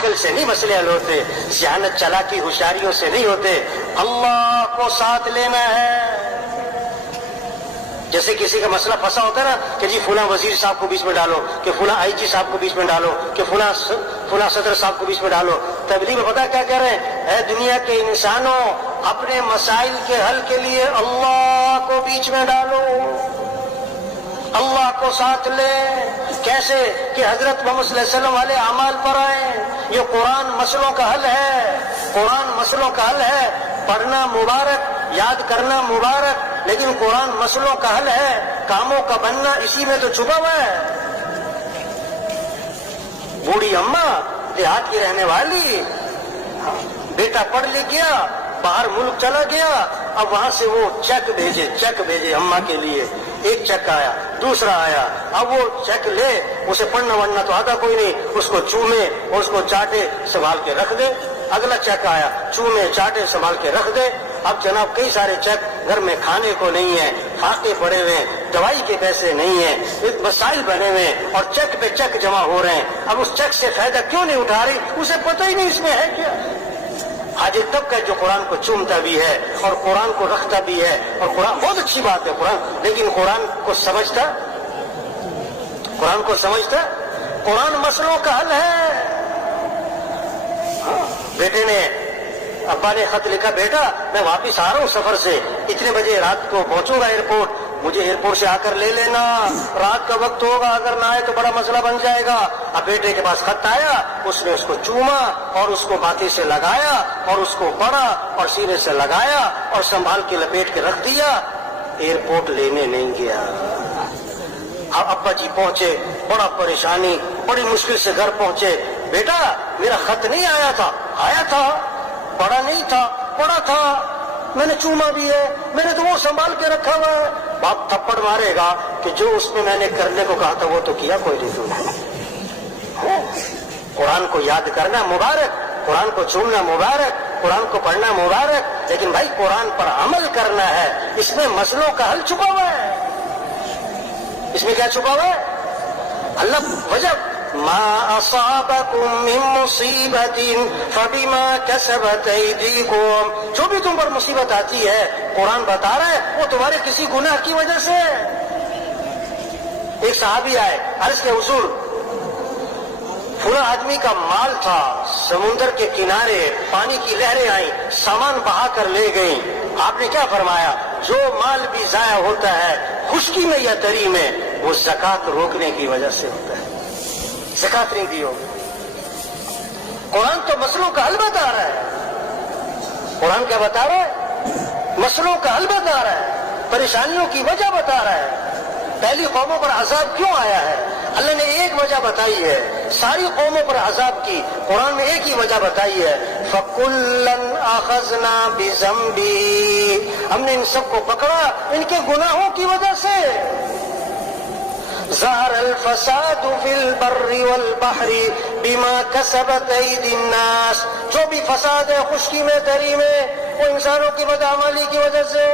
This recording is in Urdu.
عقل سے نہیں مسئلے حل ہوتے، ذہانت چلاکی ہوشیاریوں سے نہیں ہوتے، اللہ کو ساتھ لینا ہے۔ جیسے کسی کا مسئلہ پھنسا ہوتا ہے نا کہ جی فلاں وزیر صاحب کو بیچ میں ڈالو، کہ فلاں آئی جی صاحب کو بیچ میں ڈالو، کہ فلاں صدر صاحب کو بیچ میں ڈالو۔ تبلیغ میں پتہ کیا کہہ رہے ہیں؟ اے دنیا کے انسانوں، اپنے مسائل کے حل کے لیے اللہ کو بیچ میں ڈالو، اللہ کو ساتھ لیں۔ کیسے کہ حضرت محمد صلی اللہ علیہ وسلم والے اعمال پر آئیں۔ یہ قرآن مسئلوں کا حل ہے، قرآن مسئلوں کا حل ہے۔ پڑھنا مبارک، یاد کرنا مبارک، لیکن قرآن مسئلوں کا حل ہے۔ کاموں کا بننا اسی میں تو چھپا ہوا ہے۔ بوڑھی اماں دیہات کی رہنے والی، بیٹا پڑھ لکھ گیا، باہر ملک چلا گیا، اب وہاں سے وہ چیک بھیجے اماں کے لیے۔ ایک چیک آیا، دوسرا آیا، اب وہ چیک لے، اسے پڑھنا وڑھنا تو آتا کوئی نہیں، اس کو چومے اور اس کو چاٹے، سنبھال کے رکھ دے۔ اگلا چیک آیا، چومے چاٹے سنبھال کے رکھ دے۔ اب جناب کئی سارے چیک گھر میں کھانے کو نہیں ہے، فاقے پڑے ہوئے ہیں، دوائی کے پیسے نہیں ہیں، مسائل بنے ہوئے ہیں اور چیک پہ چیک جمع ہو رہے ہیں۔ اب اس چیک سے فائدہ کیوں نہیں اٹھا رہی؟ اسے پتہ ہی نہیں اس میں ہے کیا۔ آج ایک طبقہ جو قرآن کو چومتا بھی ہے اور قرآن کو رکھتا بھی ہے، اور قرآن بہت اچھی بات ہے قرآن، لیکن قرآن کو سمجھتا، قرآن مسئلوں کا حل ہے۔ بیٹے نے، ابا نے خط لکھا، بیٹا میں واپس آ رہا ہوں سفر سے، اتنے بجے رات کو پہنچوں گا ایئرپورٹ، مجھے ایئرپورٹ سے آ کر لے لینا، رات کا وقت ہوگا، اگر نہ آئے تو بڑا مسئلہ بن جائے گا۔ اب بیٹے کے پاس خط آیا، اس نے اس کو چوما اور اس کو باتیں سے لگایا اور اس کو پڑھا اور سینے سے لگایا اور سنبھال کے لپیٹ کے رکھ دیا، ایئرپورٹ لینے نہیں گیا۔ اب ابا جی پہنچے، بڑا پریشانی، بڑی مشکل سے گھر پہنچے۔ بیٹا میرا خط نہیں آیا تھا؟ آیا تھا، پڑھا نہیں تھا؟ پڑھا تھا، میں نے چوما بھی ہے، میں نے تو وہ سنبھال کے رکھا ہوا ہے۔ باپ تھپڑ مارے گا کہ جو اس میں نے کرنے کو کہا تھا وہ تو کیا کوئی نہیں تم۔ قرآن کو یاد کرنا مبارک، قرآن کو چومنا مبارک، قرآن کو پڑھنا مبارک، لیکن بھائی قرآن پر عمل کرنا ہے۔ اس میں مسئلوں کا حل چھپا ہوا ہے۔ اس میں کیا چھپا ہوا ہے؟ اللہ وجہ ما اصابکم من مصیبت فبما کسبت ایدیکم، جو بھی تم پر مصیبت آتی ہے قرآن بتا رہا ہے وہ تمہارے کسی گناہ کی وجہ سے ہے۔ ایک صحابی آئے، عرض کے حضور فلاں آدمی کا مال تھا، سمندر کے کنارے پانی کی لہریں آئیں، سامان بہا کر لے گئیں، آپ نے کیا فرمایا؟ جو مال بھی ضائع ہوتا ہے خشکی میں یا تری میں، وہ زکوٰۃ روکنے کی وجہ سے ہوتا ہے، زکوٰۃ نہیں دی ہوگی۔ قرآن تو مسئلوں کا حل بتا رہا ہے۔ قرآن کیا بتا رہا ہے؟ مسئلوں کا حل بتا رہا ہے، پریشانیوں کی وجہ بتا رہا ہے۔ پہلی قوموں پر عذاب کیوں آیا ہے؟ اللہ نے ایک وجہ بتائی ہے، ساری قوموں پر عذاب کی قرآن میں ایک ہی وجہ بتائی ہے، فَكُلًّا أَخَذْنَا بِذَنبِهِ، ہم نے ان سب کو پکڑا ان کے گناہوں کی وجہ سے۔ ظَهَرَ الْفَسَادُ فِي الْبَرِّ وَالْبَحْرِ بِمَا كَسَبَتْ أَيْدِي النَّاسِ، جو بھی فساد ہے خشکی میں تری میں وہ انسانوں کی بدعملی کی وجہ سے۔